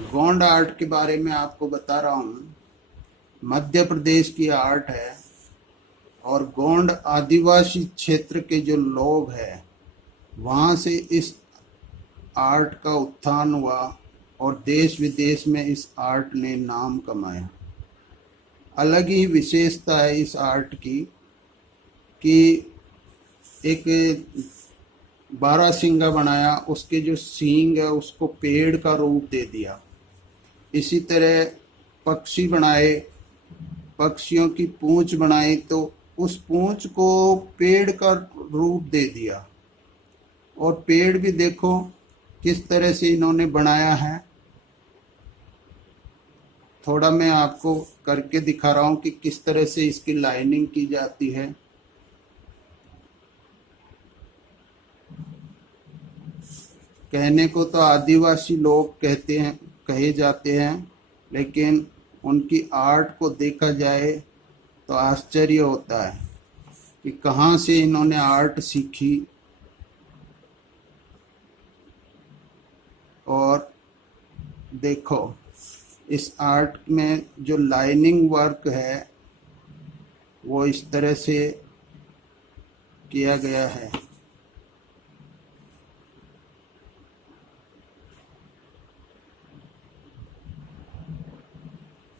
Gond art के बारे में आपको बता रहा हूँ। मध्य प्रदेश की आर्ट है और गोंड आदिवासी क्षेत्र के जो लोग हैं वहाँ से इस आर्ट का उत्थान हुआ और देश विदेश में इस आर्ट ने नाम कमाया। अलग ही विशेषता है इस आर्ट की कि एक बारहसिंगा बनाया, उसके जो सींग है उसको पेड़ का रूप दे दिया। इसी तरह पक्षी बनाए, पक्षियों की पूंछ बनाई तो उस पूंछ को पेड़ का रूप दे दिया। और पेड़ भी देखो किस तरह से इन्होंने बनाया है। थोड़ा मैं आपको करके दिखा रहा हूँ कि किस तरह से इसकी लाइनिंग की जाती है। कहने को तो आदिवासी लोग कहते हैं, कहे जाते हैं, लेकिन उनकी आर्ट को देखा जाए तो आश्चर्य होता है कि कहाँ से इन्होंने आर्ट सीखी। और देखो इस आर्ट में जो लाइनिंग वर्क है वो इस तरह से किया गया है।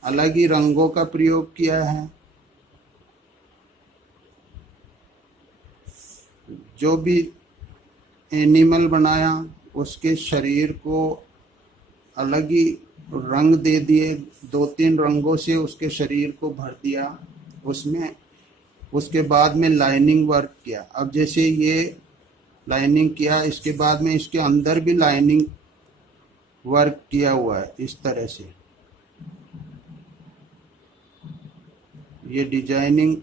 अलग ही रंगों का प्रयोग किया है। जो भी एनिमल बनाया उसके शरीर को अलग ही रंग दे दिए, दो तीन रंगों से उसके शरीर को भर दिया उसमें। उसके बाद में लाइनिंग वर्क किया। अब जैसे ये लाइनिंग किया, इसके बाद में इसके अंदर भी लाइनिंग वर्क किया हुआ है इस तरह से। ये डिजाइनिंग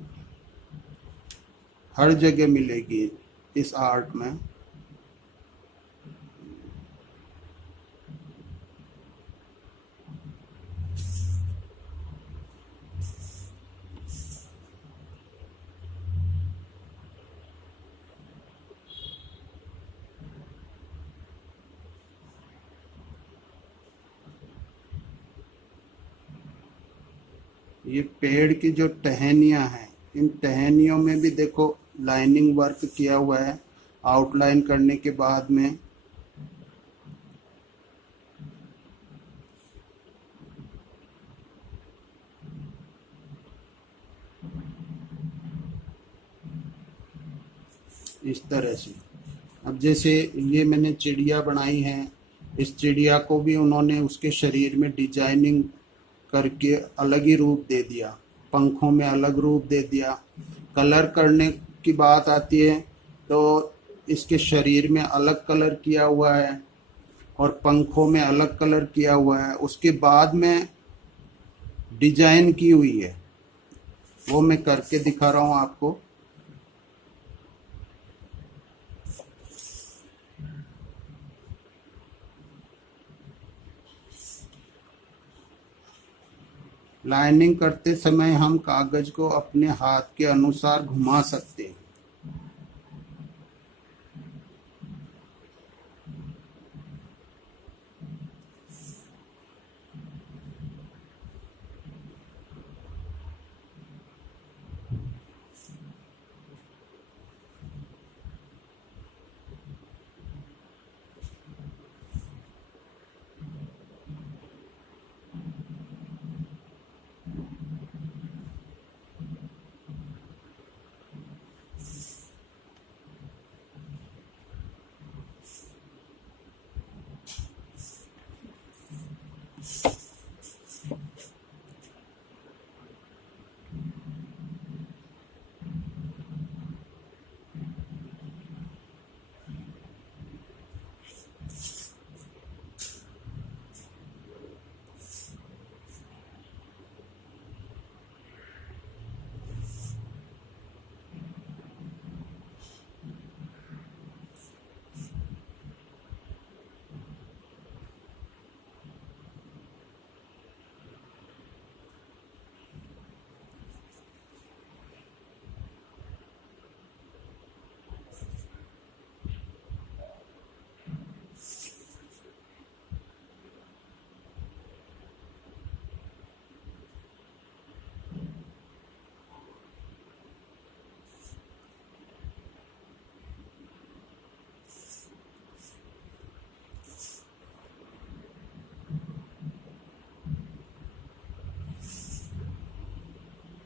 हर जगह मिलेगी इस आर्ट में। ये पेड़ की जो टहनियाँ हैं, इन टहनियों में भी देखो लाइनिंग वर्क किया हुआ है आउटलाइन करने के बाद में। इस तरह से। अब जैसे ये मैंने चिड़िया बनाई है, इस चिड़िया को भी उन्होंने उसके शरीर में डिजाइनिंग करके अलग ही रूप दे दिया, पंखों में अलग रूप दे दिया। कलर करने की बात आती है तो इसके शरीर में अलग कलर किया हुआ है और पंखों में अलग कलर किया हुआ है। उसके बाद में डिजाइन की हुई है, वो मैं करके दिखा रहा हूँ आपको। लाइनिंग करते समय हम कागज को अपने हाथ के अनुसार घुमा सकते हैं।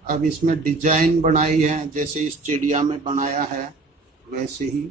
अब इसमें डिजाइन बनाई है, जैसे इस चिड़िया में बनाया है वैसे ही।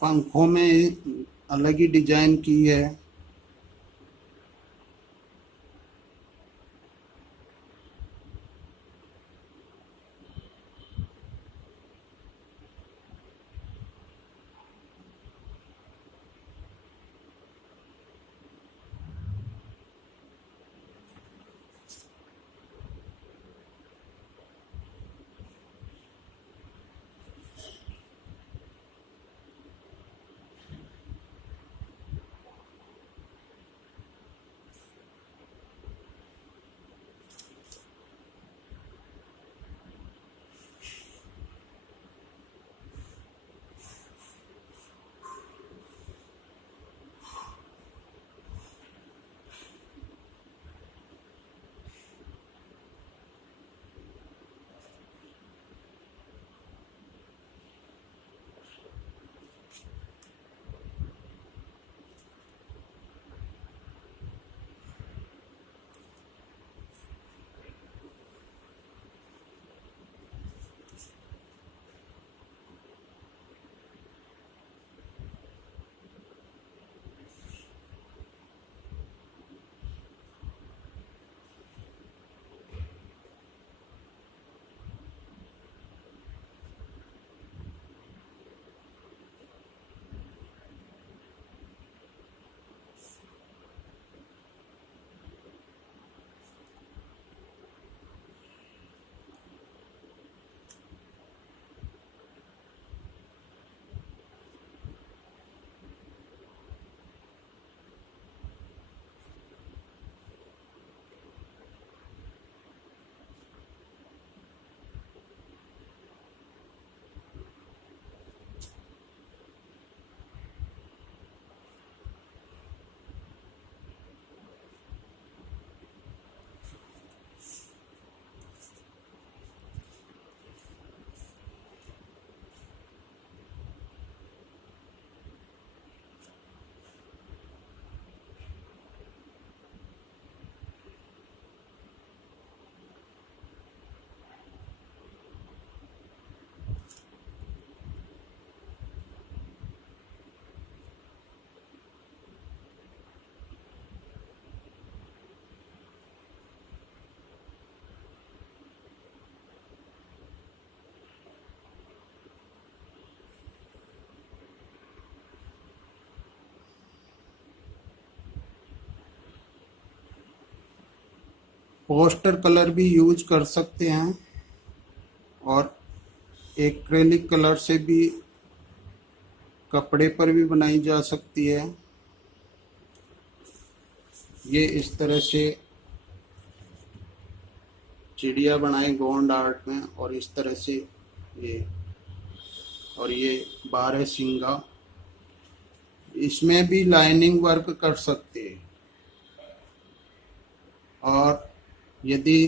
पंखों में अलग ही डिजाइन की है। पोस्टर कलर भी यूज कर सकते हैं और एक्रेलिक कलर से भी कपड़े पर भी बनाई जा सकती है। ये इस तरह से चिड़िया बनाई गोंड आर्ट में, और इस तरह से ये, और ये 12 सिंगा, इसमें भी लाइनिंग वर्क कर सकते हैं। और यदि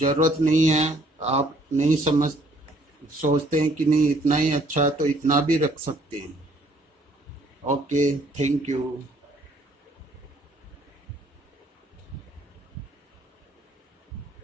ज़रूरत नहीं है, आप नहीं सोचते हैं कि नहीं इतना ही अच्छा, तो इतना भी रख सकते हैं। Okay, thank you.